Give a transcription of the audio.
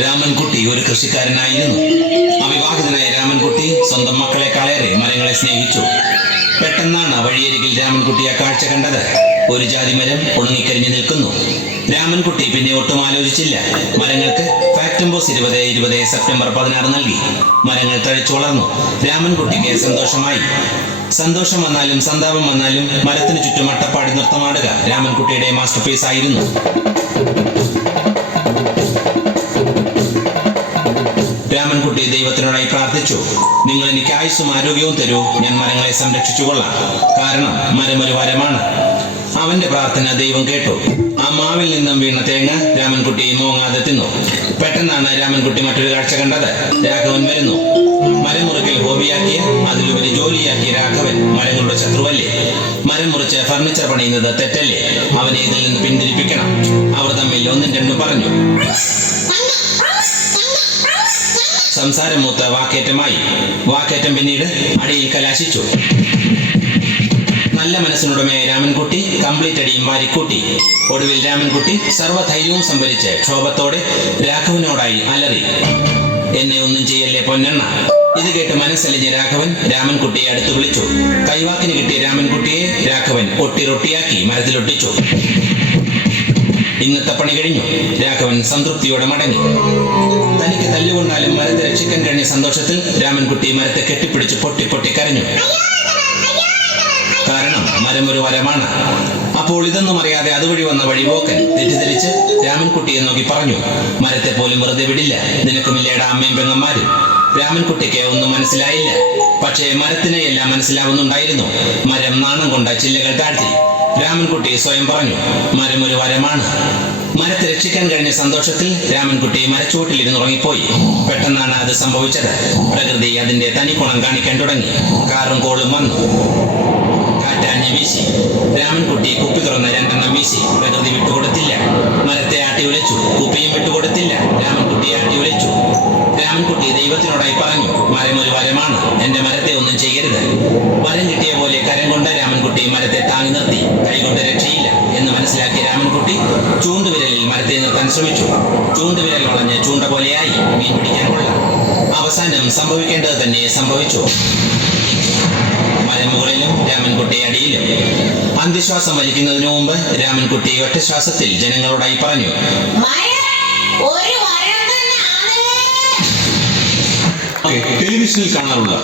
രാമൻകുട്ടി ഒരു കൃഷിക്കാരനായിരുന്നു. അവിവാഹിതനായ രാമൻകുട്ടി സ്വന്തം മക്കളെ മക്കളെക്കാളേറെ മരങ്ങളെ സ്നേഹിച്ചു. പെട്ടെന്നാണ് വഴിയരികിൽ രാമൻകുട്ടി ആ കാഴ്ച കണ്ടത്. ഒരു ജാതി മരം ഉണങ്ങിക്കരിഞ്ഞു നിൽക്കുന്നു. രാമൻകുട്ടി പിന്നെ ഒട്ടും ആലോചിച്ചില്ല. മരങ്ങൾക്ക് ഫാക്ടംബോസ് ഇരുപത് ഇരുപത് സെപ്റ്റംബർ പതിനാറ് നൽകി. മരങ്ങൾ തഴച്ചു വളർന്നു രാമൻകുട്ടിക്ക് സന്തോഷമായി. സന്തോഷം വന്നാലും സന്താപം വന്നാലും മരത്തിന് ചുറ്റും അട്ടപ്പാടി നൃത്തമാടുക രാമൻകുട്ടിയുടെ മാസ്റ്റർ പീസ് ആയിരുന്നു. രാമൻകുട്ടി ദൈവത്തിനോടായി പ്രാർത്ഥിച്ചു. നിങ്ങൾ എനിക്ക് ആയുസ്സും ആരോഗ്യവും തരൂ. ഞാൻ മരങ്ങളെ സംരക്ഷിച്ചു കൊള്ളാം. കാരണം മരം ഒരു വരമാണ് അവന്റെ പ്രാർത്ഥന ദൈവം കേട്ടു. ആ മാവിൽ നിന്നും വീണ തേങ്ങ രാമൻകുട്ടി മോങ്ങാതെ തിന്നു. പെട്ടെന്നാണ് രാമൻകുട്ടി മറ്റൊരു കാഴ്ച കണ്ടത്. രാഘവൻ വരുന്നു. മരം മുറിക്കൽ ഹോബിയാക്കിയ അതിലുപരി ജോലിയാക്കിയ രാഘവൻ മരങ്ങളുടെ ശത്രുവല്ലേ? മരം മുറിച്ച് ഫർണിച്ചർ പണിയുന്നത് തെറ്റല്ലേ? അവനെ ഇതിൽ നിന്ന് പിന്തിരിപ്പിക്കണം. അവർ തമ്മിൽ ഒന്നും രണ്ടും പറഞ്ഞു. സംസാരം മൂത്ത വാക്കേറ്റമായി. വാക്കേറ്റം പിന്നീട് അടിയിൽ കലാശിച്ചു. നല്ല മനസ്സിനുടമയായ രാമൻകുട്ടി കംപ്ലീറ്റ് അടിയും വാരിക്കൂട്ടി. ഒടുവിൽ രാമൻകുട്ടി സർവധൈര്യവും സംഭരിച്ച് ക്ഷോഭത്തോടെ രാഘവനോടായി അലറി. എന്നെ ഒന്നും ചെയ്യല്ലേ പൊന്നെണ്ണ? ഇത് കേട്ട് മനസ്സലിഞ്ഞ രാഘവൻ രാമൻകുട്ടിയെ അടുത്തു വിളിച്ചു. കൈവാക്കിന് കിട്ടിയ രാമൻകുട്ടിയെ രാഘവൻ ഒട്ടി റൊട്ടിയാക്കി മരത്തിലൊട്ടിച്ചു. ഇന്നത്തെ പണി കഴിഞ്ഞു. രാഘവൻ സംതൃപ്തിയോടെ മടങ്ങി. തനിക്ക് തല്ലുകൊണ്ടാലും മരത്തെ രക്ഷിക്കാൻ കഴിഞ്ഞ സന്തോഷത്തിൽ രാമൻകുട്ടി മരത്തെ കെട്ടിപ്പിടിച്ച് പൊട്ടി പൊട്ടി കരഞ്ഞു. കാരണം മരം ഒരു വരമാണ്. അപ്പോൾ ഇതൊന്നും അറിയാതെ അതുവഴി വന്ന വഴിപോക്കൻ തെറ്റിദ്ധരിച്ച് രാമൻകുട്ടിയെ നോക്കി പറഞ്ഞു മരത്തെ പോലും വെറുതെ വിടില്ല. നിനക്കുമില്ലേടാ അമ്മയും പെങ്ങന്മാരും. രാമൻകുട്ടിക്ക് ഒന്നും മനസ്സിലായില്ല. പക്ഷേ മരത്തിനെ എല്ലാം മനസ്സിലാവുന്നുണ്ടായിരുന്നു. മരം നാണം കൊണ്ട ചില്ലകൾ താഴ്ത്തി. രാമൻകുട്ടി സ്വയം പറഞ്ഞു മരം ഒരു വരമാണ് മരത്തെ രക്ഷിക്കാൻ കഴിഞ്ഞ സന്തോഷത്തിൽ രാമൻകുട്ടി മരച്ചുവട്ടിലിരുന്ന് ഉറങ്ങിപ്പോയി. പെട്ടെന്നാണ് അത് സംഭവിച്ചത്. പ്രകൃതി അതിന്റെ തനിക്കുണം കാണിക്കാൻ തുടങ്ങി. കാറും കോളും വന്നു. കാറ്റാഞ്ഞ് വീശി. രാമൻകുട്ടി കുപ്പി തുറന്ന് രണ്ടെണ്ണം വീശി. പ്രകൃതി വിട്ടുകൊടുത്തില്ല. മരത്തെ ആട്ടി ഉലച്ചു. കുപ്പിയും വിട്ടുകൊടുത്തില്ല. രാമൻകുട്ടി ആട്ടി ഉലച്ചു. രാമൻകുട്ടി ദൈവത്തിനോടായി പറഞ്ഞു മരം ഒരു വരമാണ് എന്റെ മരത്തെ ഒന്നും ചെയ്യരുത്. വരം കിട്ടിയ പോലെ കരം കൊണ്ട് രാമൻകുട്ടി മരത്തെ താങ്ങി നിർത്തി. കൈകൊണ്ട് രക്ഷയില്ല എന്ന് മനസ്സിലാക്കിയ രാമൻകുട്ടി ചൂണ്ടുവിരലിൽ മരത്തെ നിർത്താൻ ശ്രമിച്ചു. ചൂണ്ടുവിരൽ വളഞ്ഞ് ചൂണ്ട പോലെയായി മീൻ പിടിക്കാൻ കൊള്ളാം. അവസാനം സംഭവിക്കേണ്ടത് തന്നെ സംഭവിച്ചു. മലമുകളിലും രാമൻകുട്ടി അടിയിലും. അന്ത്യശ്വാസം വലിക്കുന്നതിനു മുമ്പ് രാമൻകുട്ടി ഒറ്റശ്വാസത്തിൽ ജനങ്ങളോടായി പറഞ്ഞു ഒരു Deli misiniz kanalına?